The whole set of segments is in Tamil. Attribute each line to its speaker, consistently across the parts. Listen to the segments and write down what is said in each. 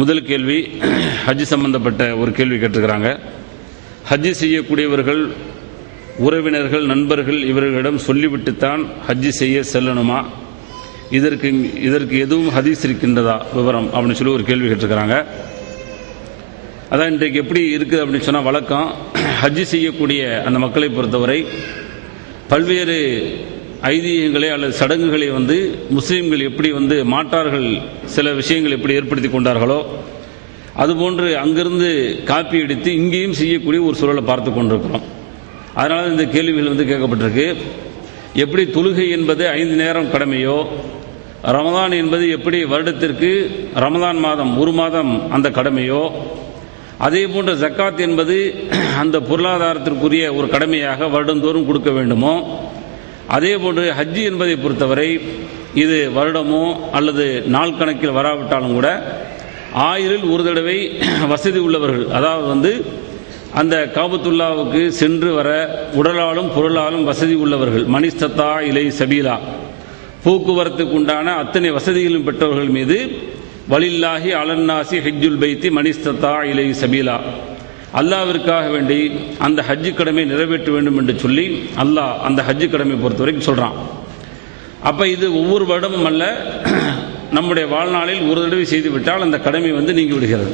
Speaker 1: முதல் கேள்வி ஹஜ் சம்பந்தப்பட்ட ஒரு கேள்வி கேட்டிருக்கிறாங்க. ஹஜ் செய்யக்கூடியவர்கள் உறவினர்கள் நண்பர்கள் இவர்களிடம் சொல்லிவிட்டுத்தான் ஹஜ்ஜி செய்ய செல்லணுமா? இதற்கு இதற்கு எதுவும் ஹதீஸ் இருக்கின்றதா? விவரம் அப்படின்னு சொல்லி ஒரு கேள்வி கேட்டிருக்கிறாங்க. அதான் இன்றைக்கு எப்படி இருக்குது அப்படின்னு சொன்னால் வழக்கம் ஹஜ் செய்யக்கூடிய அந்த மக்களை பொறுத்தவரை பல்வேறு ஐதீகங்களை அல்லது சடங்குகளை வந்து முஸ்லீம்கள் எப்படி வந்து மாற்றார்கள் சில விஷயங்கள் எப்படி ஏற்படுத்தி கொண்டார்களோ அதுபோன்று அங்கிருந்து காப்பி எடுத்து இங்கேயும் செய்யக்கூடிய ஒரு சூழலை பார்த்து கொண்டிருக்கிறோம். அதனால் இந்த கேள்விகள் வந்து கேட்கப்பட்டிருக்கு. எப்படி தொழுகை என்பது ஐந்து நேரம் கடமையோ ரமதான் என்பது எப்படி வருடத்திற்கு ரமதான் மாதம் ஒரு மாதம் அந்த கடமையோ அதே போன்ற ஜக்காத் என்பது அந்த பொருளாதாரத்திற்குரிய ஒரு கடமையாக வருடந்தோறும் கொடுக்க வேண்டுமோ அதே போன்று ஹஜ்ஜி என்பதை பொறுத்தவரை இது வருடமோ அல்லது நாள் கணக்கில் வராவிட்டாலும் கூட ஆயிரில் ஒரு தடவை வசதி உள்ளவர்கள் அதாவது வந்து அந்த காபத்துல்லாவுக்கு சென்று வர உடலாலும் பொருளாலும் வசதி உள்ளவர்கள் மணிஸ்தத்தா இலை சபீலா போக்குவரத்துக்கு உண்டான அத்தனை வசதிகளும் பெற்றவர்கள் மீது வலில்லாஹி அலன்னாசி ஹெஜ்ஜுல் பைத்தி மணிஸ்தத்தா இலை சபீலா. அல்லாவிற்காக வேண்டி அந்த ஹஜ்ஜு கடமை நிறைவேற்ற வேண்டும் என்று சொல்லி அல்லாஹ் அந்த ஹஜ்ஜு கடமை பொறுத்த வரைக்கும் சொல்கிறான் அப்போ இது ஒவ்வொரு வருடமும் அல்ல நம்முடைய வாழ்நாளில் ஒரு தடவை செய்துவிட்டால் அந்த கடமை வந்து நீங்கி விடுகிறது.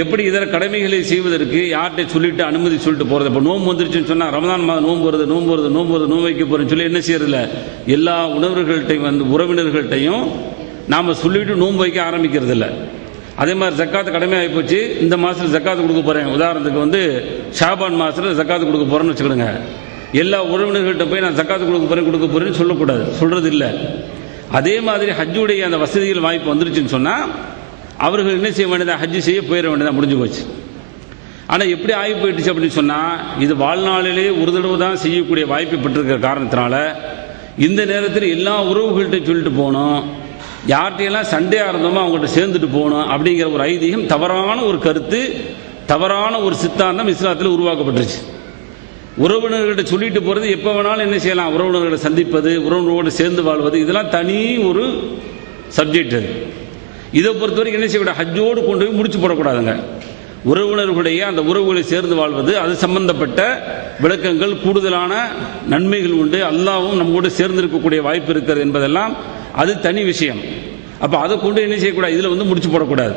Speaker 1: எப்படி இதர கடமைகளை செய்வதற்கு யார்கிட்ட சொல்லிட்டு அனுமதி சொல்லிட்டு போகிறது இப்போ நோன்பு வந்துருச்சுன்னு சொன்னால் ரமதான் மாதம் நோன்பு வருது நோன்பு வருது நோன்பு வருது வைக்க போகிறேன்னு சொல்லி என்ன செய்யறதில்ல? எல்லா உணவர்கள்ட்டையும் வந்து உறவினர்கள்ட்டையும் நாம் சொல்லிட்டு நோன்பு வைக்க ஆரம்பிக்கிறது இல்லை அதே மாதிரி ஜக்காத்து கடமையாகி போச்சு. இந்த மாதத்தில் ஜக்காத்து கொடுக்க போகிறேன் உதாரணத்துக்கு வந்து ஷாபான் மாதத்தில் ஜக்காத்து கொடுக்க போகிறேன்னு வச்சுக்கிடுங்க எல்லா உறவினர்கள்ட்ட போய் நான் ஜக்காத்து கொடுக்க போகிறேன் கொடுக்க போகிறேன்னு சொல்லக்கூடாது. சொல்கிறது இல்லை அதே மாதிரி ஹஜ்ஜுடைய அந்த வசதிகள் வாய்ப்பு வந்துருச்சுன்னு சொன்னால் அவர்கள் என்ன செய்ய வேண்டியதாக ஹஜ்ஜு செய்ய போயிட வேண்டியதாக முடிஞ்சு போச்சு. ஆனால் எப்படி ஆகி போயிடுச்சு அப்படின்னு சொன்னால் இது வாழ்நாளிலே ஒரு தடவை தான் செய்யக்கூடிய வாய்ப்பு பெற்றிருக்கிற காரணத்தினால இந்த நேரத்தில் எல்லா உறவுகள்கிட்ட சொல்லிட்டு போகணும் யார்கிட்டையெல்லாம் சண்டையாக இருந்தோமோ அவங்கள்ட்ட சேர்ந்துட்டு போகணும் அப்படிங்கிற ஒரு ஐதீகம் தவறான ஒரு கருத்து தவறான ஒரு சித்தாந்தம் இஸ்லாத்தில் உருவாக்கப்பட்டுருச்சு. உறவினர்கள்ட்ட சொல்லிட்டு போகிறது எப்போ வேணாலும் என்ன செய்யலாம்? உறவினர்களை சந்திப்பது உறவினர்களோடு சேர்ந்து வாழ்வது இதெல்லாம் தனி ஒரு சப்ஜெக்ட் அது. இதை பொறுத்த வரைக்கும் என்ன செய்யக்கூடாது? ஹஜ்ஜோடு கொண்டு போய் முடிச்சு போடக்கூடாதுங்க. உறவினர்களுடைய அந்த உறவுகளை சேர்ந்து வாழ்வது அது சம்பந்தப்பட்ட விளக்கங்கள் கூடுதலான நன்மைகள் உண்டு. அல்லாவும் நம்மோடு சேர்ந்து இருக்கக்கூடிய வாய்ப்பு இருக்கிறது என்பதெல்லாம் அது தனி விஷயம். அப்போ அதை கொண்டு என்ன செய்யக்கூடாது? இதில் வந்து முடிச்சு போடக்கூடாது.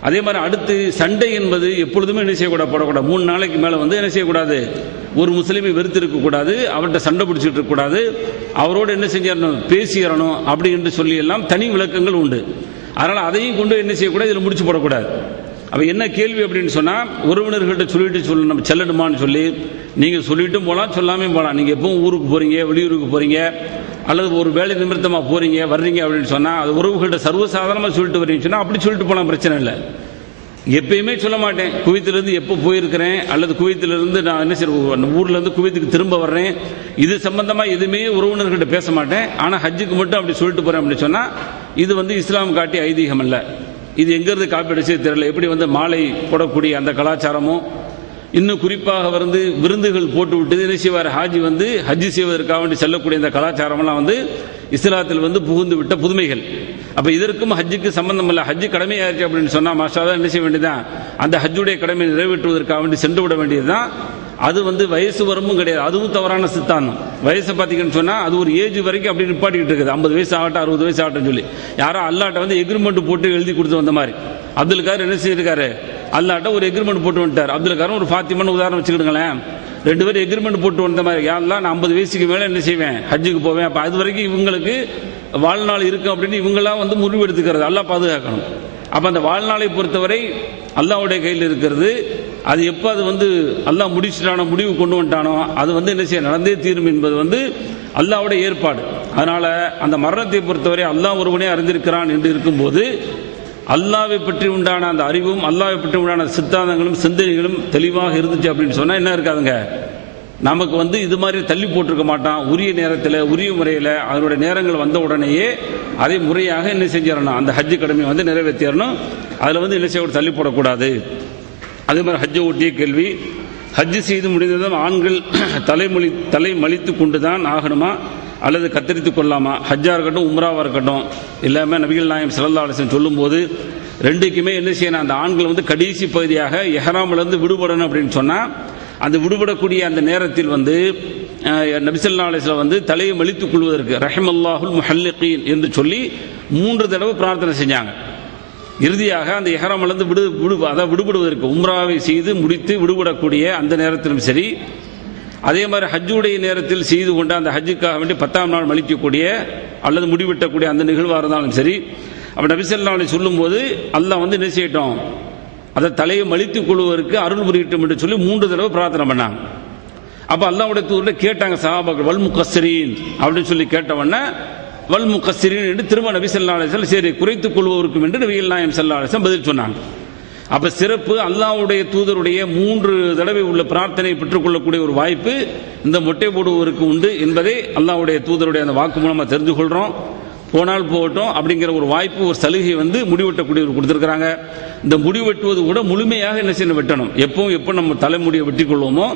Speaker 1: அதே மாதிரி அடுத்து சண்டை என்பது எப்பொழுதுமே என்ன செய்யக்கூடாது? போடக்கூடாது. மூணு நாளைக்கு மேலே வந்து என்ன செய்யக்கூடாது? ஒரு முஸ்லீமை வெறுத்து இருக்கக்கூடாது அவர்கிட்ட சண்டை பிடிச்சிட்டு இருக்கக்கூடாது அவரோடு என்ன செஞ்சிடணும்? பேசிடணும் அப்படி என்று சொல்லி எல்லாம் தனி விளக்கங்கள் உண்டு. அதனால் அதையும் கொண்டு என்ன செய்யக்கூடாது? இதில் முடிச்சு போடக்கூடாது. அப்போ என்ன கேள்வி அப்படின்னு சொன்னால் உறவினர்கள்ட்ட சொல்லிட்டு சொல்ல நம்ம செல்லணுமான்னு சொல்லி நீங்கள் சொல்லிட்டும் போகலாம் சொல்லாமே போகலாம் நீங்கள் எப்பவும் ஊருக்கு போகிறீங்க வெளியூருக்கு போகிறீங்க அல்லது ஒரு வேலை நிமித்தமாக போகிறீங்க வர்றீங்க அப்படின்னு சொன்னால் அது உறவுகள்கிட்ட சர்வசாதாரணமாக சொல்லிட்டு வரீங்கன்னு சொன்னால் அப்படி சொல்லிட்டு போகலாம் பிரச்சனை இல்லை. எப்பயுமே சொல்ல மாட்டேன். குவைத்திலிருந்து எப்போ போயிருக்கிறேன் அல்லது குவைத்திலிருந்து நான் என்ன செய்ய ஊர்லேருந்து குவைத்துக்கு திரும்ப வர்றேன். இது சம்பந்தமாக எதுவுமே உறவினர்கிட்ட பேச மாட்டேன். ஆனால் ஹஜ்ஜுக்கு மட்டும் அப்படி சொல்லிட்டு போகிறேன் அப்படின்னு சொன்னால் இது வந்து இஸ்லாம் காட்டி ஐதீகம் அல்ல. இது எங்கேருந்து காப்பி அடிச்சு தெரியல. எப்படி வந்து மாலை போடக்கூடிய அந்த கலாச்சாரமும் இன்னும் குறிப்பாக வந்து விருந்துகள் போட்டு விட்டு என்ன செய்வார்? ஹாஜி வந்து ஹஜ்ஜி செய்வதற்காக வேண்டி செல்லக்கூடிய இந்த கலாச்சாரம்லாம் வந்து இஸ்லாத்தில் வந்து புகுந்து விட்ட புதுமைகள். அப்போ இதற்கும் ஹஜ்ஜுக்கு சம்பந்தம் இல்லை ஹஜ்ஜு கடமையாச்சு அப்படின்னு சொன்னால் மாஷாதான் என்ன செய்ய வேண்டியதான் அந்த ஹஜ்ஜுடைய கடமை நிறைவேற்றுவதற்காக வேண்டி சென்று விட வேண்டியதுதான். அது வந்து வயசு வரமும் கிடையாது. அதுவும் தவறான சித்தாந்தம். வயசை பார்த்தீங்கன்னு சொன்னால் அது ஒரு ஏஜ் வரைக்கும் அப்படி நிப்பாட்டிக்கிட்டு இருக்குது. ஐம்பது வயசு ஆகட்டும் அறுபது வயசு ஆகட்டும் சொல்லி. யாரோ அல்லாட்ட வந்து எக்ரிமெண்ட் போட்டு எழுதி கொடுத்து வந்த மாதிரி. அப்துல் கார் என்ன செய்யிருக்காரு அல்லாட்ட ஒரு எக்ரிமெண்ட் போட்டு வந்துட்டார். அப்துல் கலாம் ஒரு ஃபாத்திமான்னு உதாரணம் வச்சுக்கிடுங்களேன். ரெண்டு பேரும் எக்ரிமெண்ட் போட்டு வந்த மாதிரி யாரெல்லாம் நான் ஐம்பது வயசுக்கு மேலே என்ன செய்வேன்? ஹஜ்ஜுக்கு போவேன். அப்போ அது வரைக்கும் இவங்களுக்கு வாழ்நாள் இருக்கும் அப்படின்னு இவங்களாம் வந்து முடிவு எடுத்துக்கிறது. அல்லா பாதுகாக்கணும். அப்போ அந்த வாழ்நாளை பொறுத்தவரை அல்லாவுடைய கையில் இருக்கிறது. அது எப்போ அது வந்து அல்லாஹ் முடிச்சுட்டானோ முடிவு கொண்டு வந்துட்டானோ அது வந்து என்ன செய்ய நடந்தே தீரும் என்பது வந்து அல்லாவுடைய ஏற்பாடு. அதனால் அந்த மரணத்தை பொறுத்தவரை அல்லாஹ் ஒருவனே அறிந்திருக்கிறான் என்று இருக்கும்போது அல்லாவை பற்றி உண்டான அந்த அறிவும் அல்லாவை பற்றி உண்டான சித்தாந்தங்களும் சிந்தனைகளும் தெளிவாக இருந்துச்சு அப்படின்னு சொன்னால் என்ன இருக்காதுங்க? நமக்கு வந்து இது மாதிரி தள்ளி போட்டிருக்க மாட்டான். உரிய நேரத்தில் உரிய முறையில் அதனுடைய நேரங்கள் வந்த உடனேயே அதை முறையாக என்ன செஞ்சிடணும்? அந்த ஹஜ்ஜு கடமையை வந்து நிறைவேற்றிடணும். அதில் வந்து என்ன செய்ய தள்ளி போடக்கூடாது. அதே மாதிரி ஹஜ்ஜை ஒட்டிய கேள்வி. ஹஜ்ஜு செய்து முடிந்ததும் ஆண்கள் தலைமொழி தலை மலித்து கொண்டு தான் ஆகணுமா? அல்லது கத்தரித்து கொள்ளாமா? ஹஜ்ஜா இருக்கட்டும் உம்ராவா இருக்கட்டும். எல்லாமே நபிகள் நாயம் சல்லா அலிசன் சொல்லும்போது ரெண்டுக்குமே என்ன செய்யணும்? அந்த ஆண்கள் வந்து கடைசி பகுதியாக எஹராமிலிருந்து விடுபடணும் அப்படின்னு சொன்னால் அந்த விடுபடக்கூடிய அந்த நேரத்தில் வந்து நபிசல்லா அலிஸ்லாம் வந்து தலையை மலித்துக் கொள்வதற்கு ரஹமல்லாஹுல் முஹல்லிகீன் என்று சொல்லி மூன்று தடவை பிரார்த்தனை செஞ்சாங்க. இறுதியாக அந்த எஹராமிலிருந்து விடு விடு அதாவது விடுபடுவதற்கு உம்ராவை செய்து முடித்து விடுபடக்கூடிய அந்த நேரத்திலும் சரி அதே மாதிரி ஹஜ்ஜுடைய நேரத்தில் செய்து கொண்ட அந்த ஹஜ்ஜுக்காக வேண்டி பத்தாம் நாள் மலிக்கக்கூடிய அல்லது முடிவெட்டக்கூடிய அந்த நிகழ்வாக இருந்தாலும் சரி அப்போ நபிசல்லா அலி சொல்லும்போது அல்லாஹ் வந்து என்ன செய்யட்டோம்? அதை தலையை மலித்துக் கொள்வதற்கு அருள் புரியட்டும் என்று சொல்லி மூன்று தடவை பிரார்த்தனை பண்ணாங்க. அப்போ அல்லாவுடைய தூரில் கேட்டாங்க சஹாபாக்கள் வல் முகஸ்ஸரீன் அப்படின்னு சொல்லி கேட்டவொடனே வல் முகஸ்ஸரீன் என்று திரும்ப நபி ஸல்லல்லாஹு சரி குறைத்துக் கொள்வதற்கும் என்று நபிகள் நாயம் ஸல்லல்லாஹு பதில் சொன்னாங்க. அப்ப சிறப்பு அல்லாவுடைய தூதருடைய மூன்று தடவை உள்ள பிரார்த்தனை பெற்றுக்கொள்ளக்கூடிய ஒரு வாய்ப்பு இந்த மொட்டை போடுவோருக்கு உண்டு என்பதை அல்லாவுடைய தூதருடைய அந்த வாக்கு மூலமா தெரிந்து கொள்றோம். போனால் போகட்டும் அப்படிங்கிற ஒரு வாய்ப்பு ஒரு சலுகை வந்து முடிவெட்டக்கூடியவர் கொடுத்துருக்குறாங்க. இந்த முடிவெட்டுவது கூட முழுமையாக என்ன செய்யணும் வெட்டணும். எப்பவும் எப்போ நம்ம தலைமுடியை வெட்டி கொள்வோமோ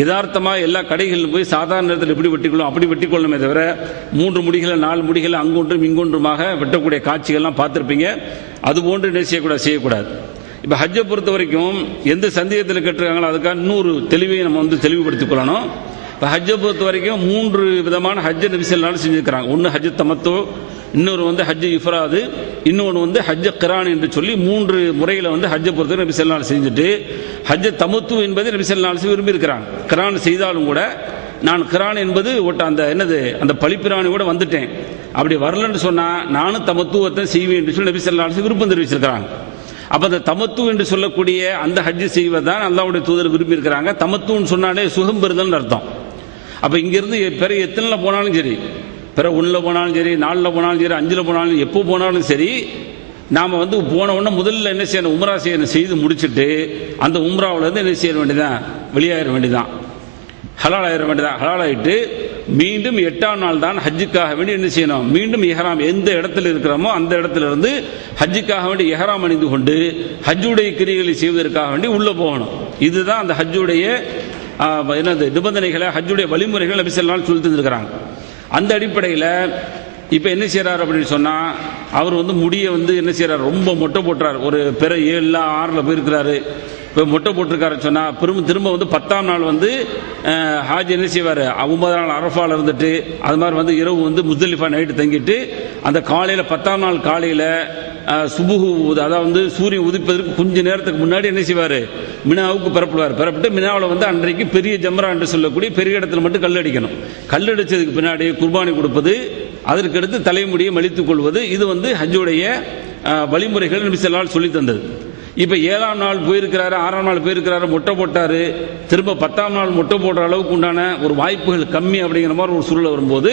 Speaker 1: யதார்த்தமாக எல்லா கடைகளிலும் போய் சாதாரண நேரத்தில் எப்படி வெட்டிக்கொள்ளும் அப்படி வெட்டிக்கொள்ளணுமே தவிர மூன்று முடிகளை நாலு முடிகளை அங்கொன்றும் இங்கொன்றுமாக வெட்டக்கூடிய காட்சிகள்லாம் பார்த்துருப்பீங்க. அது போன்று என்ன செய்யக்கூடாது? செய்யக்கூடாது. இப்போ ஹஜ்ஜை பொறுத்த வரைக்கும் எந்த சந்தேகத்தில் கேட்டிருக்காங்களோ அதுக்காக இன்னொரு தெளிவை நம்ம வந்து தெளிவுபடுத்திக் கொள்ளணும். இப்போ ஹஜ்ஜை பொறுத்த வரைக்கும் மூன்று விதமான ஹஜ்ஜை நபிசல்லாலும் செஞ்சுருக்கிறாங்க. ஒன்று ஹஜ்ஜு தமத்தோ இன்னொரு வந்து ஹஜ்ஜு இஃப்ராது இன்னொன்று வந்து ஹஜ்ஜ கிரான் என்று சொல்லி மூன்று முறையில் வந்து ஹஜ்ஜை பொறுத்தவரை நபி செல்லால் செஞ்சுட்டு ஹஜ்ஜ தமத்து என்பதை நபி செல்லால் விரும்பி இருக்கிறாங்க கிரான் செய்தாலும் கூட நான் கிரான் என்பது ஒட்ட அந்த என்னது அந்த பழிப்பிராணி கூட வந்துட்டேன். அப்படி வரலன்னு சொன்னால் நானும் தமத்துவத்தை செய்வேன் என்று சொல்லி நபி செல்லால் விருப்பம் தெரிவிச்சிருக்கிறாங்க. அப்ப அந்த தமத்து என்று சொல்லக்கூடிய அந்த ஹஜ்ஜு செய்வதுதான் அல்லாவுடைய தூதர் விரும்பி இருக்கிறாங்க தமத்துன்னு சொன்னாலே சுகம் பெறுதல் அர்த்தம். அப்ப இங்கிருந்து பிற எத்தனை போனாலும் சரி பிற ஒன்றில் போனாலும் சரி நாலில் போனாலும் சரி அஞ்சில் போனாலும் எப்போ போனாலும் சரி நாம் வந்து போன உடனே முதல்ல என்ன செய்யணும்? உம்ரா செய்யணும். செய்து முடிச்சுட்டு அந்த உம்ராவில் இருந்து என்ன செய்ய வேண்டியதான் வெளியாயிட வேண்டியதான் ஹலால் ஆயிட வேண்டியதான் ஹலால் ஆயிட்டு மீண்டும் எட்டாம் நாள் தான் ஹஜ்ஜுக்காக வேண்டி என்ன செய்யணும்? மீண்டும் எஹராம் எந்த இடத்துல இருக்கிறோமோ அந்த இடத்துல இருந்து ஹஜ்ஜுக்காக வேண்டி எஹராம் அணிந்து கொண்டு ஹஜ்ஜுடைய கிரிகளை செய்வதற்காக வேண்டி உள்ள போகணும். இதுதான் அந்த ஹஜ்ஜுடைய என்னது நிபந்தனைகளை ஹஜ்ஜுடைய வழிமுறைகள் நபி செல்லாம் சொல்லி தந்திருக்கிறாங்க அந்த அடிப்படையில் இப்போ என்ன செய்கிறார் அப்படின்னு சொன்னால் அவர் வந்து முடியை வந்து என்ன செய்கிறார் ரொம்ப மொட்டை போட்டுறார். ஒரு பிற ஏழில் ஆறில் போயிருக்கிறாரு. இப்போ மொட்டை போட்டிருக்காருன்னு சொன்னால் திரும்ப திரும்ப வந்து பத்தாம் நாள் வந்து ஹாஜ் என்ன செய்வார்? ஒன்பதாம் நாள் அரஃபால் இருந்துட்டு அது மாதிரி வந்து இரவு வந்து முஸ்தலிஃபா நைட்டு தங்கிட்டு அந்த காலையில் பத்தாம் நாள் காலையில் சுபுகு அதாவது வந்து சூரியன் உதிப்பதற்கு கொஞ்ச நேரத்துக்கு முன்னாடி என்ன செய்வார்? மினாவுக்கு பெறப்படுவார். பரப்பிட்டு மினாவில் வந்து அன்றைக்கு பெரிய ஜம்ரா என்று சொல்லக்கூடிய பெரிய இடத்துல மட்டும் கல் அடிக்கணும். கல் அடித்ததுக்கு பின்னாடி குர்பானி கொடுப்பது அதற்கடுத்து தலைமுடியை மலித்துக் கொள்வது இது வந்து ஹஜ்ஜுடைய வழிமுறைகள் நபி செல்லால் சொல்லி தந்தது. இப்ப ஏழாம் நாள் போயிருக்கிறாரு ஆறாம் நாள் போயிருக்கிறாரு மொட்டை போட்டாரு. திரும்ப பத்தாம் நாள் மொட்டை போடுற அளவுக்கு உண்டான ஒரு வாய்ப்புகள் கம்மி அப்படிங்கிற மாதிரி ஒரு சூழல் வரும்போது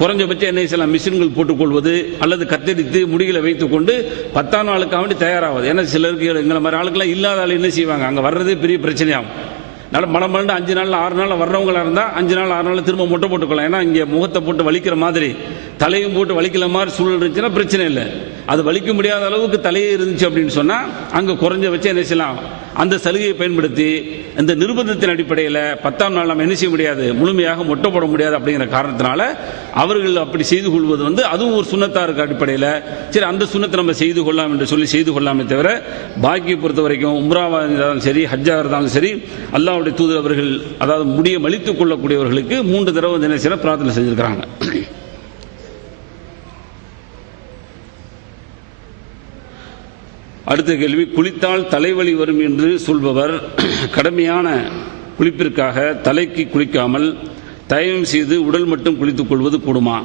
Speaker 1: குறைஞ்சபட்சம் என்ன செய்யலாம்? மிஷின்கள் போட்டுக்கொள்வது அல்லது கத்தரித்து முடிகளை வைத்துக்கொண்டு பத்தாம் நாளுக்காக வேண்டி தயாராகுது ஏன்னா சிலருக்கு எங்களை மாதிரி ஆளுக்கெல்லாம் இல்லாத ஆள் என்ன செய்வாங்க? அங்கே வர்றதே பெரிய பிரச்சனையாகும். நல்ல மழை மலண்டு அஞ்சு நாள் ஆறு நாள் வர்றவங்களா இருந்தால் அஞ்சு நாள் ஆறு நாள் திரும்ப மொட்டை போட்டுக்கலாம் ஏன்னா இங்கே முகத்தை போட்டு வலிக்கிற மாதிரி தலையும் போட்டு வலிக்கிற மாதிரி சூழல் இருந்துச்சுன்னா பிரச்சனை இல்லை. அது வலிக்க முடியாத அளவுக்கு தலையே இருந்துச்சு அப்படின்னு சொன்னால் அங்கே குறைஞ்ச வச்சு என்ன செய்யலாம்? அந்த சலுகையை பயன்படுத்தி இந்த நிர்பந்தத்தின் அடிப்படையில் பத்தாம் நாள் நம்ம என்ன செய்ய முடியாது? முழுமையாக மொட்டை போட முடியாது அப்படிங்கிற காரணத்தினால அவர்கள் அப்படி செய்து கொள்வது வந்து அதுவும் ஒரு சுண்ணத்தாருக்கு அடிப்படையில். சரி அந்த சுண்ணத்தை நம்ம செய்து கொள்ளலாம் என்று சொல்லி செய்து கொள்ளாமே தவிர பாக்கியை பொறுத்த வரைக்கும் உம்ராவா இருந்தாலும் சரி ஹஜ்ஜா இருந்தாலும் சரி அல்லாவுடைய தூதர் அவர்கள் அதாவது முடிய மலித்துக் கொள்ளக்கூடியவர்களுக்கு மூன்று தடவை தின பிரார்த்தனை செஞ்சிருக்கிறாங்க. அடுத்த கேள்வி குளித்தால் தலைவலி வரும் என்று சொல்பவர் கடுமையான குளிப்பிற்காக தலைக்கு குளிக்காமல் தயவம் செய்து உடல் மட்டும் குளித்துக் கொள்வது கூடுமா?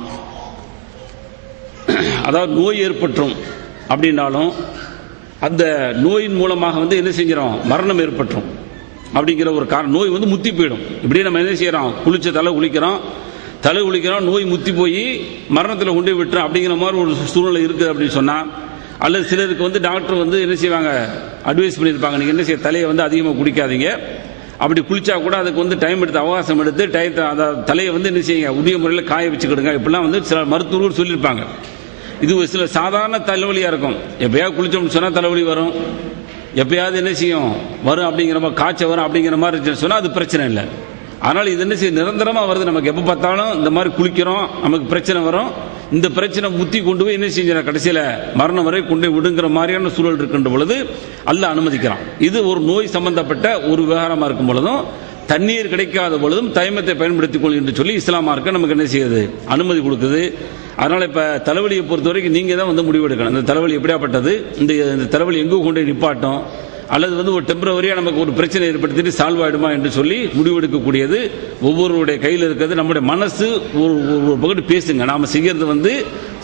Speaker 1: அதாவது நோய் ஏற்பற்றும் அப்படின்னாலும் அந்த நோயின் மூலமாக வந்து என்ன செஞ்சிடும் மரணம் ஏற்பட்டுரும் அப்படிங்கிற ஒரு காரணம். நோய் வந்து முத்தி போயிடும். இப்படியே நம்ம என்ன செய்யறோம்? குளிச்ச தலை குளிக்கிறோம். தலை குளிக்கிறோம் நோய் முத்தி போய் மரணத்தில் கொண்டு விட்டுறோம் அப்படிங்கிற மாதிரி ஒரு சூழ்நிலை இருக்குது அப்படின்னு சொன்னால் அல்லது சிலருக்கு வந்து டாக்டர் வந்து என்ன செய்வாங்க? அட்வைஸ் பண்ணியிருப்பாங்க. நீங்கள் என்ன செய்ய தலையை வந்து அதிகமாக குடிக்காதீங்க. அப்படி குளிச்சா கூட அதுக்கு வந்து டைம் எடுத்து அவகாசம் எடுத்து டயத்தை அந்த தலையை வந்து என்ன செய்யுங்க? உரிய முறையில் காய வச்சுக்கிடுங்க. இப்படிலாம் வந்து சில மருத்துவர்கள் சொல்லியிருப்பாங்க. இது ஒரு சில சாதாரண தலைவலியாக இருக்கும். எப்பயாவது குளிச்சோம்னு சொன்னால் தலைவலி வரும். எப்பயாவது என்ன செய்யும்? வரும் அப்படிங்கிற மாதிரி காய்ச்சல் வரும் அப்படிங்கிற மாதிரி இருந்துச்சுன்னு சொன்னால் அது பிரச்சனை இல்லை. அதனால் இது என்ன செய்யும்? நிரந்தரமாக வருது. நமக்கு எப்போ பார்த்தாலும் இந்த மாதிரி குளிக்கிறோம் நமக்கு பிரச்சனை வரும். இந்த பிரச்சனை முத்தி கொண்டு போய் என்ன செஞ்சிட கடைசியில் மரணம் வரை கொண்டு போய் விடுங்கிற மாதிரியான சூழல் இருக்கின்ற பொழுது அல்ல அனுமதிக்கிறான். இது ஒரு நோய் சம்பந்தப்பட்ட ஒரு விவகாரமாக இருக்கும் பொழுதும் தண்ணீர் கிடைக்காத பொழுதும் தயமத்தை பயன்படுத்திக் கொள் என்று சொல்லி இஸ்லாம் மார்க்கம் நமக்கு என்ன செய்யுது? அனுமதி கொடுக்குது. அதனால இப்ப தலைவலியை பொறுத்த வரைக்கும் நீங்க தான் வந்து முடிவெடுக்கணும். இந்த தலைவலி எப்படியாப்பட்டது? இந்த இந்த தலைவலி எங்கே கொண்டு நிப்பாட்டம் நிப்பாட்டும்? அல்லது வந்து ஒரு டெம்பரவரியா நமக்கு ஒரு பிரச்சனை ஏற்படுத்திட்டு சால்வ் ஆயிடுமா என்று சொல்லி முடிவெடுக்கக்கூடியது ஒவ்வொருவருடைய கையில் இருக்கிறது. நம்முடைய மனசு ஒரு ஒரு பகுதி பேசுங்க. நாம செய்யறது வந்து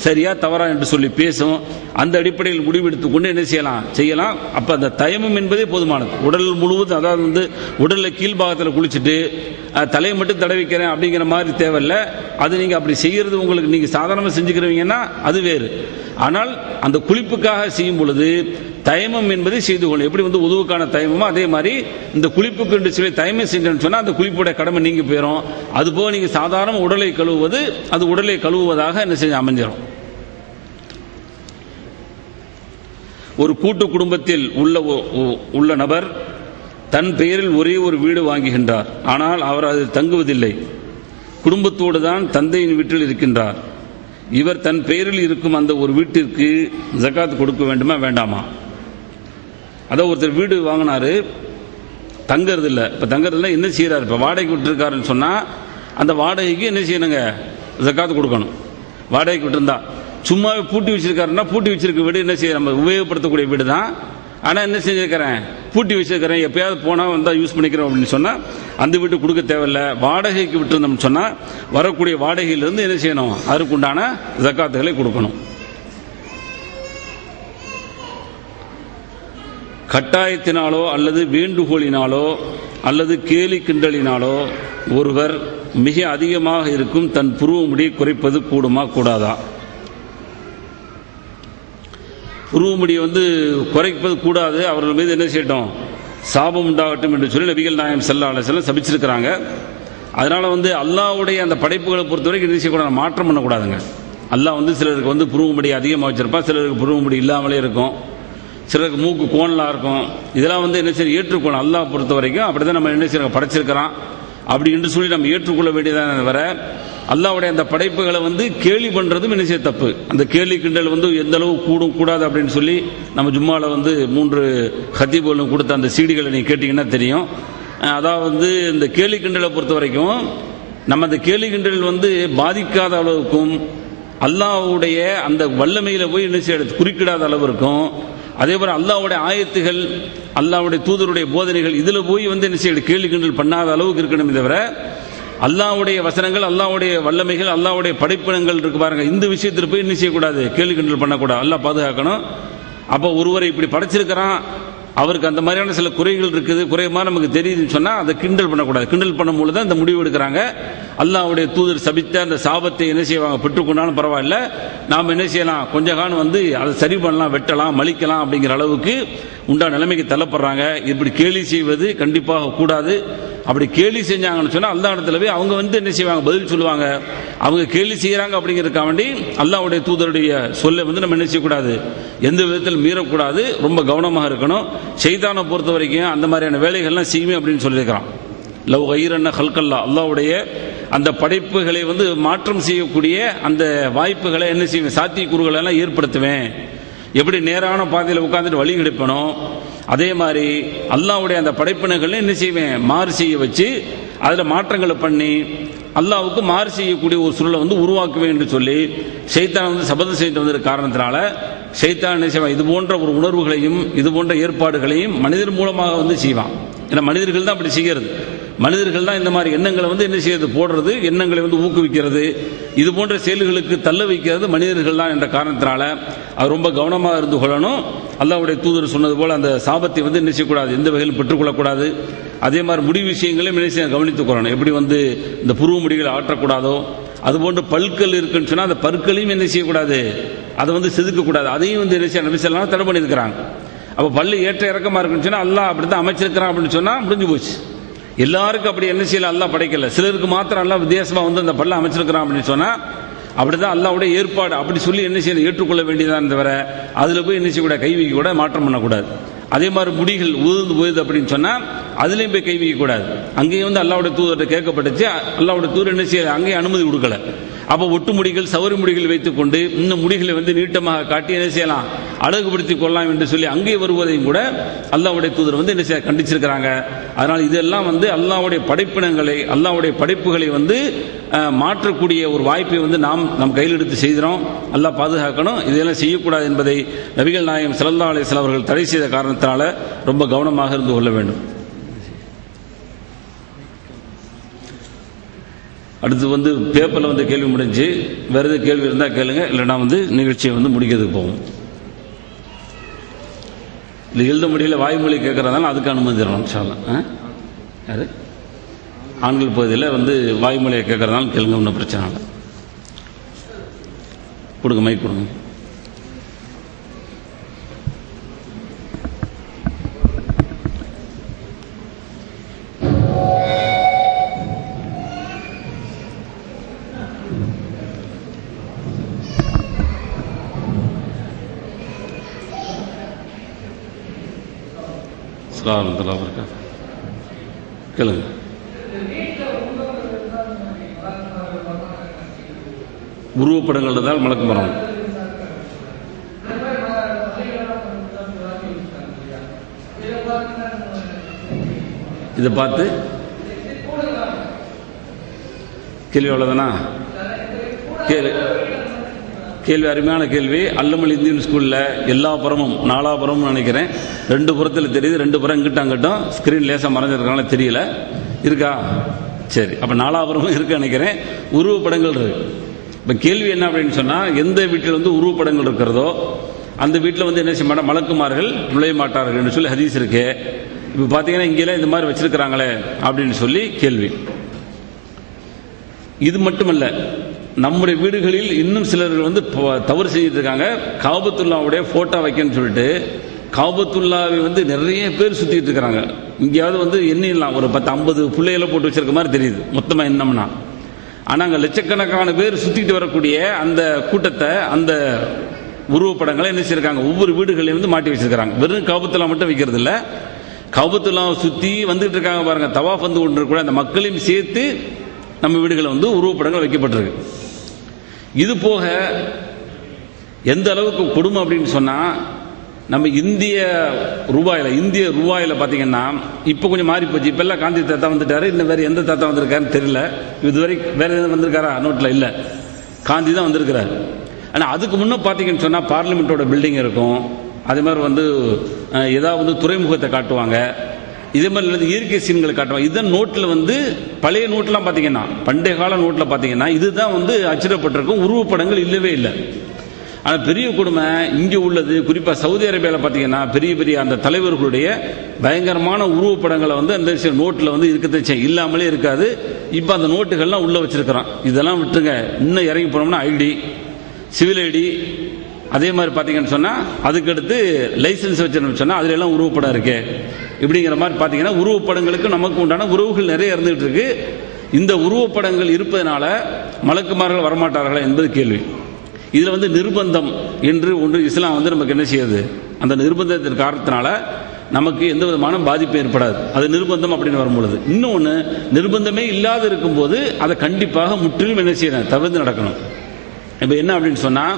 Speaker 1: சரியா தவறா என்று சொல்லி பேசும். அந்த அடிப்படையில் முடிவெடுத்து கொண்டு என்ன செய்யலாம்? செய்யலாம். அப்ப அந்த தயமம் என்பதே போதுமானது. உடல் முழுவதும் அதாவது வந்து உடல்ல கீழ்பாகத்தில் குளிச்சுட்டு தலையை மட்டும் தடவிக்கிறேன் அப்படிங்கிற மாதிரி தேவையில்ல. அது நீங்க அப்படி செய்யறது உங்களுக்கு நீங்க சாதாரணமாக செஞ்சுக்கிறீங்கன்னா அது வேறு. ஆனால் அந்த குளிப்புக்காக செய்யும் பொழுது தயமம் என்பதை செய்து கொள்ளும் எப்படி வந்து உதவுக்கான தயமமோ அதே மாதிரி இந்த குளிப்புக்கு என்று சொல்லி தயமை செஞ்சேன்னு சொன்னால் அந்த குளிப்புடைய கடமை நீங்கி போயிடும் அதுபோக நீங்கள் சாதாரண உடலை கழுவுவது அது உடலை கழுவுவதாக என்ன செஞ்சு அமைஞ்சிடும் ஒரு கூட்டு குடும்பத்தில் உள்ள உள்ள நபர் தன் பெயரில் ஒரே ஒரு வீடு வாங்குகின்றார். ஆனால் அவர் அதில் தங்குவதில்லை. குடும்பத்தோடு தான் தந்தையின் வீட்டில் இருக்கின்றார். இவர் தன் பெயரில் இருக்கும் அந்த ஒரு வீட்டிற்கு ஜக்காத் கொடுக்க வேண்டுமா வேண்டாமா? அதான் ஒருத்தர் வீடு வாங்கினாரு. தங்கறது இல்லை இப்போ தங்கறதுல என்ன செய்கிறார் இப்போ வாடகைக்கு விட்டுருக்காருன்னு சொன்னால் அந்த வாடகைக்கு என்ன செய்யணுங்க? ஜக்காத்து கொடுக்கணும். வாடகைக்கு விட்டுருந்தா. சும்மாவே பூட்டி வச்சிருக்காருன்னா பூட்டி வச்சிருக்க வீடு என்ன செய்ய? நம்ம உபயோகப்படுத்தக்கூடிய வீடு தான் ஆனால் என்ன செஞ்சிருக்கிறேன்? பூட்டி வச்சிருக்கிறேன். எப்பயாவது போனால் வந்தால் யூஸ் பண்ணிக்கிறோம் அப்படின்னு சொன்னால் அந்த வீட்டு கொடுக்க தேவையில்ல. வாடகைக்கு விட்டுருந்தோம்னு சொன்னால் வரக்கூடிய வாடகையிலிருந்து என்ன செய்யணும்? அதற்குண்டான ஜக்காத்துகளை கொடுக்கணும். கட்டாயத்தினாலோ அல்லது வேண்டுகோளினாலோ அல்லது கேலி கிண்டலினாலோ ஒருவர் மிக அதிகமாக இருக்கும் தன் புருவ முடியை குறைப்பது கூடுமா கூடாதா? புருவ முடியை வந்து குறைப்பது கூடாது. அவர்கள் மீது என்ன செய்யட்டும்? சாபம் உண்டாகட்டும் என்று சொல்லி நபிகள் நாயம் செல்லா செல்ல சபிச்சிருக்கிறாங்க. அதனால வந்து அல்லாவுடைய அந்த படைப்புகளை பொறுத்தவரைக்கும் என்ன செய்யக்கூடாது? மாற்றம் பண்ணக்கூடாதுங்க. அல்லாஹ் வந்து சிலருக்கு வந்து புருவ முடி அதிகமாக வச்சிருப்பா சிலருக்கு புருவ முடி இல்லாமலே இருக்கும். சிலருக்கு மூக்கு கோணலாக இருக்கும். இதெல்லாம் வந்து என்ன செய்ய ஏற்றுக்கொள்ளும் அல்லாஹ் பொறுத்த வரைக்கும் அப்படி தான் நம்ம என்ன செய்யறோம்? படைச்சிருக்கிறான். அப்படி என்று சொல்லி நம்ம ஏற்றுக்கொள்ள வேண்டியதான வர அல்லாவுடைய அந்த படைப்புகளை வந்து கேலி பண்ணுறதும் என்ன செய்ய தப்பு. அந்த கேலி கிண்டல் வந்து எந்த அளவு கூடும் கூடாது அப்படின்னு சொல்லி நம்ம ஜும்மாவில் வந்து மூன்று ஹத்தீபுகளும் கொடுத்த அந்த சீடிகளை நீங்கள் கேட்டிங்கன்னா தெரியும். அதாவது வந்து இந்த கேலி கிண்டலை பொறுத்த வரைக்கும் நம்ம அந்த கேலி கிண்டல் வந்து பாதிக்காத அளவுக்கும் அல்லாவுடைய அந்த வல்லமையில் போய் என்ன செய்ய குறுக்கிடாத அளவு இருக்கும். அதே போல அல்லாவுடைய ஆயத்துகள் அல்லாவுடைய தூதருடைய போதனைகள் இதுல போய் வந்து என்ன செய்ய கேள்வி கிண்டல் பண்ணாத அளவுக்கு இருக்கணும் தவிர அல்லாவுடைய வசனங்கள் அல்லாஹ்வுடைய வல்லமைகள் அல்லாவுடைய படைப்பினங்கள் இருக்கு பாருங்க. இந்த விஷயத்தில் போய் என்ன செய்யக்கூடாது? கேள்வி கிண்டல் பண்ணக்கூடாது. அல்லா பாதுகாக்கணும். அப்போ ஒருவரை இப்படி படைச்சிருக்கிறான் அவருக்கு அந்த மாதிரியான சில குறைகள் இருக்குது. குறைமா நமக்கு தெரியுதுன்னு சொன்னா அதை கிண்டல் பண்ணக்கூடாது. கிண்டல் பண்ணும்போது தான் இந்த முடிவு எடுக்கிறாங்க. அல்லாவுடைய தூதர் சபித்த அந்த சாபத்தை என்ன செய்வாங்க? பெற்றுக்கொண்டாலும் பரவாயில்ல. நாம் என்ன செய்யலாம்? கொஞ்ச காலம் வந்து அதை சரி பண்ணலாம் வெட்டலாம் மலிக்கலாம் அப்படிங்கிற அளவுக்கு உண்டான நிலைமைக்கு தள்ளப்படுறாங்க. இப்படி கேலி செய்வது கண்டிப்பாக கூடாது. அப்படி கேலி செஞ்சாங்கன்னு சொன்னால் அல்லா இடத்துல போய் அவங்க வந்து என்ன செய்வாங்க? பதில் சொல்லுவாங்க. அவங்க கேலி செய்கிறாங்க அப்படிங்கிறதுக்கா வேண்டி அல்லாவுடைய தூதருடைய சொல்லை வந்து நம்ம என்ன செய்யக்கூடாது? எந்த விதத்தில் மீறக்கூடாது. ரொம்ப கவனமாக இருக்கணும். செய்தானை பொறுத்த வரைக்கும் அந்த மாதிரியான வேலைகள்லாம் செய்யுமே அப்படின்னு சொல்லியிருக்கிறான். லவ் ஐரன்ன ஹல்கல்லா அல்லாவுடைய அந்த படைப்புகளை வந்து மாற்றம் செய்யக்கூடிய அந்த வாய்ப்புகளை என்ன செய்வேன்? சாத்தியக்கூறுகளை எல்லாம் ஏற்படுத்துவேன். எப்படி நேரான பாதையில் உட்காந்துட்டு வழி கிடைப்பனோ அதே மாதிரி அல்லாஹ்வுடைய அந்த படைப்பினங்கள்ல என்ன செய்வேன்? மாறு செய்ய வச்சு அதில் மாற்றங்களை பண்ணி அல்லாவுக்கு மாறு செய்யக்கூடிய ஒரு சூழலை வந்து உருவாக்குவேன் என்று சொல்லி சைத்தான் வந்து சபதம் செய்து வந்த காரணத்தினால ஷைத்தான் என்ன செய்வான்? இது போன்ற ஒரு உணர்வுகளையும் இது போன்ற ஏற்பாடுகளையும் மனிதர் மூலமாக வந்து செய்வான். ஏன்னா மனிதர்கள் தான் அப்படி செய்கிறது. மனிதர்கள் தான் இந்த மாதிரி எண்ணங்களை வந்து என்ன செய்யறது? போடுறது எண்ணங்களை வந்து ஊக்குவிக்கிறது. இது போன்ற செயல்களுக்கு தள்ள வைக்கிறது மனிதர்கள் தான் என்ற காரணத்தினால அது ரொம்ப கவனமாக இருந்து கொள்ளணும். அல்லாவுடைய தூதர் சொன்னது போல் அந்த சாபத்தை வந்து என்ன செய்யக்கூடாது? எந்த வகையிலும் பெற்றுக்கொள்ளக்கூடாது. அதே மாதிரி முடி விஷயங்களையும் என்ன செய்ய கவனித்துக் கொள்ளணும். எப்படி வந்து இந்த புருவ முடிகளை ஆற்றக்கூடாதோ? அதுபோன்று பல்கள் இருக்குன்னு சொன்னால் அந்த பற்களையும் என்ன செய்யக்கூடாது? அதை வந்து செதுக்கக்கூடாது. அதையும் வந்து என்ன செய்ய நபி தடை பண்ணியிருக்கிறாங்க. அப்போ பல்லு ஏற்ற இறக்கமாக இருக்குன்னு சொன்னால் அல்லா அப்படி தான் அமைச்சிருக்கிறான் அப்படின்னு சொன்னால் முடிஞ்சு போச்சு. எல்லாருக்கும் அப்படி என்ன செய்யல அல்லா படைக்கல. சிலருக்கு மாத்திரம் அல்லா வித்தியாசமா வந்து அந்த பல்ல அமைச்சிருக்கிறான் அப்படின்னு சொன்னா அப்படிதான் அல்லாவுடைய ஏற்பாடு அப்படி சொல்லி என்ன செய்யணும் ஏற்றுக்கொள்ள வேண்டியதான் தவிர அதுல போய் என்ன செய்யக்கூடாது கை வைக்க கூட மாற்றம் பண்ணக்கூடாது. அதே மாதிரி முடிகள் உதிர்ந்து போகுது அப்படின்னு சொன்னா அதுலயும் போய் கை வைக்க கூடாது அங்கேயும் வந்து அல்லாவுடைய தூதர்கிட்ட கேட்கப்பட்டுச்சு. அல்லாவுடைய தூதர் என்ன செய்ய அங்கேயும் அனுமதி கொடுக்கல. அப்போ ஒட்டு முடிகள் சவரி முடிகள் வைத்துக் கொண்டு இந்த முடிகளை வந்து நீட்டமாக காட்டி என்ன செய்யலாம்? அழகுபடுத்திக் கொள்ளலாம் என்று சொல்லி அங்கே வருவதையும் கூட அல்லாவுடைய தூதர் வந்து என்ன செய்ய கண்டிச்சிருக்கிறாங்க. அதனால் இதெல்லாம் வந்து அல்லாவுடைய படைப்பினங்களை அல்லாவுடைய படைப்புகளை வந்து மாற்றக்கூடிய ஒரு வாய்ப்பை வந்து நாம் நம் கையில் எடுத்து செய்கிறோம். அல்லாஹ் பாதுகாக்கணும். இதெல்லாம் செய்யக்கூடாது என்பதை நபிகள் நாயகம் ஸல்லல்லாஹு அலைஹி அவர்கள் தடை செய்த காரணத்தினால ரொம்ப கவனமாக இருந்து கொள்ள வேண்டும். அடுத்து வந்து பேப்பரில் வந்து கேள்வி முடிஞ்சு வேற எதுவும் கேள்வி இருந்தால் கேளுங்க இல்லைன்னா வந்து நிகழ்ச்சியை வந்து முடிக்கிறதுக்கு போவோம். இல்லை எழுத முடியல வாய்மொழி கேட்குறதால அதுக்கு அனுமதி தரணும் இன்ஷால்லாம் ஆ? யாரு? ஆண்கள் பகுதியில் வந்து வாய்மொழியை கேட்கறதால கேளுங்க ஒன்றும் பிரச்சனை இல்லை. கொடுங்க மைக் கொடுங்க. அஸ்ஸலாமு அலைக்கும் இருக்கா? கேளுங்க. உருவப்படங்கள் இருந்தால் மலக்கு மரம். இதை பார்த்து. கேள்வி அவ்வளோதானா கேளு. கேள்வி அருமையான கேள்வி. அல்லமல் இந்தியன் ஸ்கூலில் எல்லா புறமும் நாலா புறமும் நினைக்கிறேன். ரெண்டு புறத்தில் தெரியுது ரெண்டு புறம் இங்கிட்ட அங்கிட்டும் ஸ்க்ரீன் லேசாக மறைஞ்சிருக்கனால தெரியல. இருக்கா? சரி அப்போ நாலாபுரமும் இருக்கு நினைக்கிறேன். உருவப்படங்கள் இருக்கு. இப்போ கேள்வி என்ன அப்படின்னு சொன்னால் எந்த வீட்டில் வந்து உருவப்படங்கள் இருக்கிறதோ அந்த வீட்டில் வந்து என்ன செய்ய மாட்டா மலக்குமார்கள் நுழைய மாட்டார்கள் என்று சொல்லி ஹதீஸ் இருக்கு. இப்போ பார்த்தீங்கன்னா இங்கெல்லாம் இந்த மாதிரி வச்சிருக்கிறாங்களே அப்படின்னு சொல்லி கேள்வி. இது மட்டுமல்ல நம்முடைய வீடுகளில் இன்னும் சிலர் வந்து தவறு செஞ்சுட்டு இருக்காங்க காபத்துல்லாவுடைய போட்டோ வைக்கன்னு சொல்லிட்டு காபத்துல்லாவை வந்து நிறைய பேர் சுத்திட்டு இருக்கிறாங்க இங்கேயாவது வந்து எண்ணிடலாம். ஒரு பத்து ஐம்பது பிள்ளைகளை போட்டு வச்சிருக்க மாதிரி தெரியுது. மொத்தமா என்னம்னா ஆனா அங்க லட்சக்கணக்கான பேர் சுத்திட்டு வரக்கூடிய அந்த கூட்டத்தை அந்த உருவப்படங்களை என்ன செய்யிருக்காங்க ஒவ்வொரு வீடுகளையும் வந்து மாட்டி வச்சிருக்காங்க வெறும் காபத்துல்லா மட்டும் வைக்கிறது இல்ல காபத்துல்லாவை சுத்தி வந்துட்டு இருக்காங்க பாருங்க. தவாஃப் வந்து கொண்டு கூட அந்த மக்களையும் சேர்த்து நம்ம வீடுகளில் வந்து உருவப்படங்கள் வைக்கப்பட்டிருக்கு. இது போக எந்த அளவுக்கு கொடுமை அப்படின்னு சொன்னா நம்ம இந்திய ரூபாயில இந்திய ரூபாயில பாத்தீங்கன்னா இப்ப கொஞ்சம் மாறி போச்சு. இப்ப எல்லாம் காந்தி தாத்தா வந்துட்டாரு. இன்னும் வேற எந்த தாத்தா வந்திருக்காருன்னு தெரியல. இதுவரை வேற எதுவும் வந்திருக்காரா? நோட்ல இல்ல. காந்தி தான் வந்திருக்கிறார். ஆனா அதுக்கு முன்ன பாத்தீங்கன்னு சொன்னா பார்லிமெண்டோட பில்டிங் இருக்கும். அதே மாதிரி வந்து ஏதாவது வந்து துறைமுகத்தை காட்டுவாங்க. இதே மாதிரி இயற்கை சீன்களை காட்டுவாங்க. இதுதான் நோட்டில் வந்து பழைய நோட்டெலாம் பார்த்தீங்கன்னா பண்டைய கால நோட்டில் பார்த்தீங்கன்னா இதுதான் வந்து அச்சிடப்பட்டிருக்கும். உருவப்படங்கள் இல்லவே இல்லை. ஆனால் பெரிய கொடுமை இங்கே உள்ளது. குறிப்பாக சவுதி அரேபியாவில் பார்த்தீங்கன்னா பெரிய பெரிய அந்த தலைவர்களுடைய பயங்கரமான உருவப்படங்களை வந்து அந்த நோட்டில் வந்து இருக்கிறது இல்லாமலே இருக்காது. இப்போ அந்த நோட்டுகள்லாம் உள்ளே வச்சிருக்கிறோம் இதெல்லாம் விட்டுருங்க. இன்னும் இறங்கி போனோம்னா ஐடி சிவில் ஐடி அதே மாதிரி பார்த்தீங்கன்னு சொன்னால் அதுக்கடுத்து லைசன்ஸ் வச்சிருந்தோம்னு சொன்னால் அதுலெல்லாம் உருவப்படம் இருக்குது இப்படிங்கிற மாதிரி பார்த்தீங்கன்னா உருவப்படங்களுக்கு நமக்கு உண்டான உறவுகள் நிறைய இருந்துகிட்டு இருக்கு இந்த உருவப்படங்கள் இருப்பதனால மலக்குமார்கள் வரமாட்டார்களா என்பது கேள்வி. இதில் வந்து நிர்பந்தம் என்று ஒன்று இஸ்லாம் வந்து நமக்கு என்ன செய்யுது? அந்த நிர்பந்தத்தின் காரணத்தினால நமக்கு எந்த விதமான பாதிப்பும் ஏற்படாது. அது நிர்பந்தம் அப்படின்னு வரும்பொழுது. இன்னொன்று நிர்பந்தமே இல்லாத இருக்கும்போது அதை கண்டிப்பாக முற்றிலும் என்ன செய்யணும்? தவிர்த்து நடக்கணும். இப்போ என்ன அப்படின்னு சொன்னால்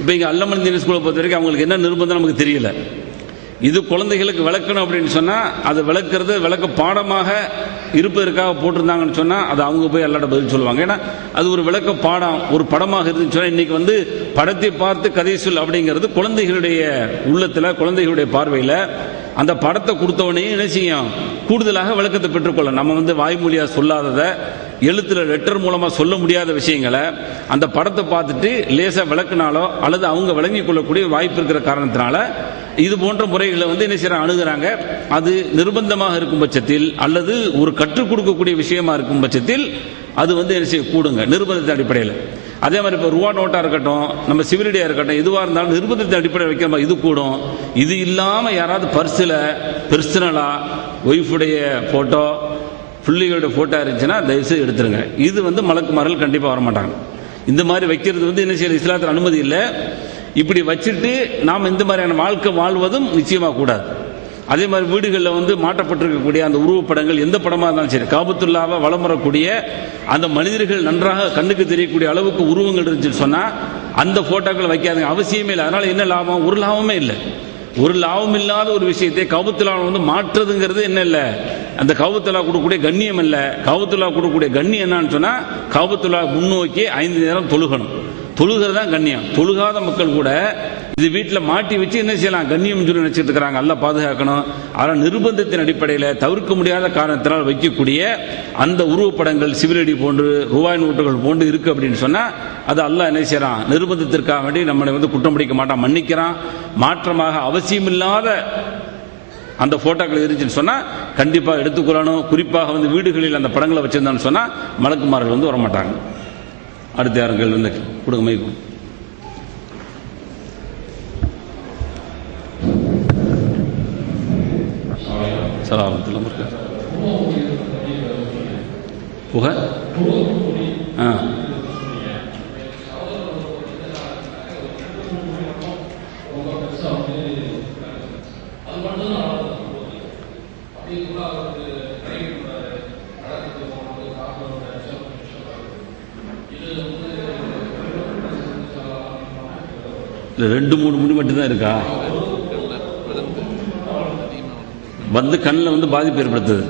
Speaker 1: இப்போ இங்கே அல்லமன் இந்தியன் ஸ்கூலை பொறுத்த வரைக்கும் அவங்களுக்கு என்ன நிர்பந்தம் நமக்கு தெரியல. இது குழந்தைகளுக்கு விளக்கணும் அப்படின்னு சொன்னா அதை விளக்குறது விளக்க பாடமாக இருப்பதற்காக போட்டிருந்தாங்கன்னு சொன்னா அது அவங்க போய் எல்லாட்ட பதில் சொல்லுவாங்க. ஏன்னா அது ஒரு விளக்க பாடம் ஒரு படமாக இருந்துச்சு சொன்னால் இன்னைக்கு வந்து படத்தை பார்த்து கதை சொல் அப்படிங்கிறது குழந்தைகளுடைய உள்ளத்துல குழந்தைகளுடைய பார்வையில அந்த படத்தை கொடுத்தவனையும் என்ன செய்யும்? கூடுதலாக விளக்கத்தை பெற்றுக்கொள்ள நம்ம வந்து வாய்மொழியா சொல்லாததை எழுத்துல லெட்டர் மூலமா சொல்ல முடியாத விஷயங்களை அந்த படத்தை பார்த்துட்டு லேசா விளக்குனாலோ அல்லது அவங்க விளங்கி கொள்ளக்கூடிய வாய்ப்பு இருக்கிற காரணத்தினால இது போன்ற முறைகளை வந்து என்ன செய்யறாங்க? அணுகுறாங்க. அது நிர்பந்தமாக இருக்கும் பட்சத்தில் அல்லது ஒரு கற்றுக் கொடுக்கக்கூடிய விஷயமா இருக்கும் பட்சத்தில் அது வந்து என்ன செய்ய கூடுங்க. நிர்பந்தத்தின் அடிப்படையில். அதே மாதிரி இப்போ ரூபா நோட்டாக இருக்கட்டும் நம்ம சிவிலிடியாக இருக்கட்டும் எதுவாக இருந்தாலும் நிர்பந்தத்தின் அடிப்படையில் வைக்கிற மாதிரி இது கூடும். இது இல்லாமல் யாராவது பர்ஸில் பர்சனலாக ஒய்ஃபுடைய ஃபோட்டோ பிள்ளைகளோட ஃபோட்டோ இருந்துச்சுன்னா தயவுசெய்து எடுத்துருங்க. இது வந்து மலக்குமார்கள் கண்டிப்பாக வரமாட்டாங்க. இந்த மாதிரி வைக்கிறது வந்து என்ன செய்யறது? இஸ்லாத்தில் அனுமதி இல்லை. இப்படி வச்சுட்டு நாம் இந்த மாதிரியான வாழ்க்கை வாழ்வதும் நிச்சயமாக கூடாது. அதே மாதிரி வீடுகளில் வந்து மாற்றப்பட்டிருக்கக்கூடிய அந்த உருவப்படங்கள் எந்த படமாக இருந்தாலும் சரி காபத்துல்லாவை வளம் வரக்கூடிய அந்த மனிதர்கள் நன்றாக கண்ணுக்கு தெரியக்கூடிய அளவுக்கு உருவங்கள் இருந்துச்சுன்னு சொன்னால் அந்த ஃபோட்டோக்களை வைக்காதுங்க. அவசியமே இல்லை. அதனால் என்ன லாபம்? ஒரு லாபமே இல்லை. ஒரு லாபம் இல்லாத ஒரு விஷயத்தை கவுத்துலா வந்து மாற்றுறதுங்கிறது என்ன இல்லை? அந்த கவுத்துலா கொடுக்கக்கூடிய கண்ணியம் இல்லை. கவுத்துலா கொடுக்கக்கூடிய கண்ணியம் என்னன்னு சொன்னால் கவுத்துலா முன்னோக்கி ஐந்து நேரம் தொழுகணும். தொழுகிறது தான் கண்ணியம். தொழுகாத மக்கள் கூட இது வீட்டில் மாட்டி வச்சு என்ன செய்யலாம்? கண்ணியம் சொல்லி நினைச்சிட்டு இருக்கிறாங்க நல்லா பாதுகாக்கணும். ஆனால் நிர்பந்தத்தின் அடிப்படையில் தவிர்க்க முடியாத காரணத்தினால் வைக்கக்கூடிய அந்த உருவப்படங்கள் சிவிலடி போன்று ரூபாய் நோட்டுகள் போன்று இருக்கு அப்படின்னு சொன்னால் அது அல்ல என்ன செய்யறான்? நிர்பந்தத்திற்காக வேண்டி நம்மளை வந்து குற்றம் பிடிக்க மாட்டான் மன்னிக்கிறான். மாற்றமாக அவசியமில்லாத அந்த போட்டோக்கள் இருந்துச்சுன்னு சொன்னால் கண்டிப்பாக எடுத்துக்கொள்ளணும் குறிப்பாக வந்து வீடுகளில் அந்த படங்களை வச்சிருந்தான்னு சொன்னால் மலக்குமார்கள் வந்து வரமாட்டாங்க. அடுத்த யாருங்கள் வந்து கொடுங்க மைக்கும் சலாமத்தில் இருக்கு புக? ஆ. ரெண்டு மூணு முடி மட்டும்தான் இருக்கா? வந்து கண்ணில் வந்து பாதிப்பு ஏற்படுத்துது.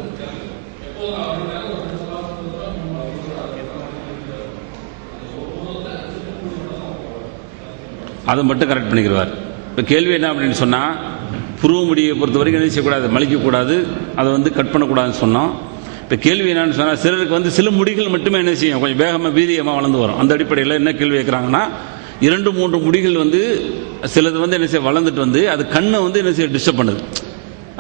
Speaker 1: அதை மட்டும் கரெக்ட் பண்ணிக்கிறார் இப்போ கேள்வி என்ன அப்படின்னு சொன்னால் புருவ முடியை பொறுத்த வரைக்கும் என்ன செய்யக்கூடாது மலிக்கக்கூடாது அதை வந்து கட் பண்ணக்கூடாதுன்னு சொன்னோம். இப்போ கேள்வி என்னன்னு சொன்னால் சிலருக்கு வந்து சில முடிகள் மட்டுமே என்ன செய்யும் கொஞ்சம் வேகமாக வீரியமாக வளர்ந்து வரும். அந்த அடிப்படையில் என்ன கேள்வி கேட்குறாங்கன்னா இரண்டு மூன்று முடிகள் வந்து சிலது வந்து என்ன செய்ய வளர்ந்துட்டு வந்து அது கண்ணை வந்து என்ன செய்ய டிஸ்டர்ப் பண்ணுது.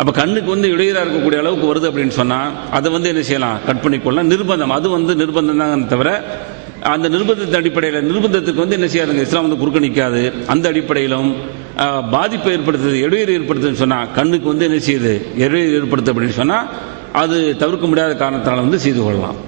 Speaker 1: அப்போ கண்ணுக்கு வந்து இடையூறாக இருக்கக்கூடிய அளவுக்கு வருது அப்படின்னு சொன்னால் அதை வந்து என்ன செய்யலாம் கட் பண்ணிக்கொள்ளலாம். நிர்பந்தம். அது வந்து நிர்பந்தம் தான் தவிர அந்த நிர்பந்தத்தின் அடிப்படையில் நிர்பந்தத்துக்கு வந்து என்ன செய்யாதுங்க. இஸ்லாம் வந்து குறுக்க நிற்காது அந்த அடிப்படையிலும் பாதிப்பை ஏற்படுத்துது இடையூறு ஏற்படுத்துதுன்னு சொன்னால் கண்ணுக்கு வந்து என்ன செய்யுது? இடையூறு ஏற்படுத்து அப்படின்னு சொன்னால் அது தவிர்க்க முடியாத காரணத்தால் வந்து செய்து கொள்ளலாம்.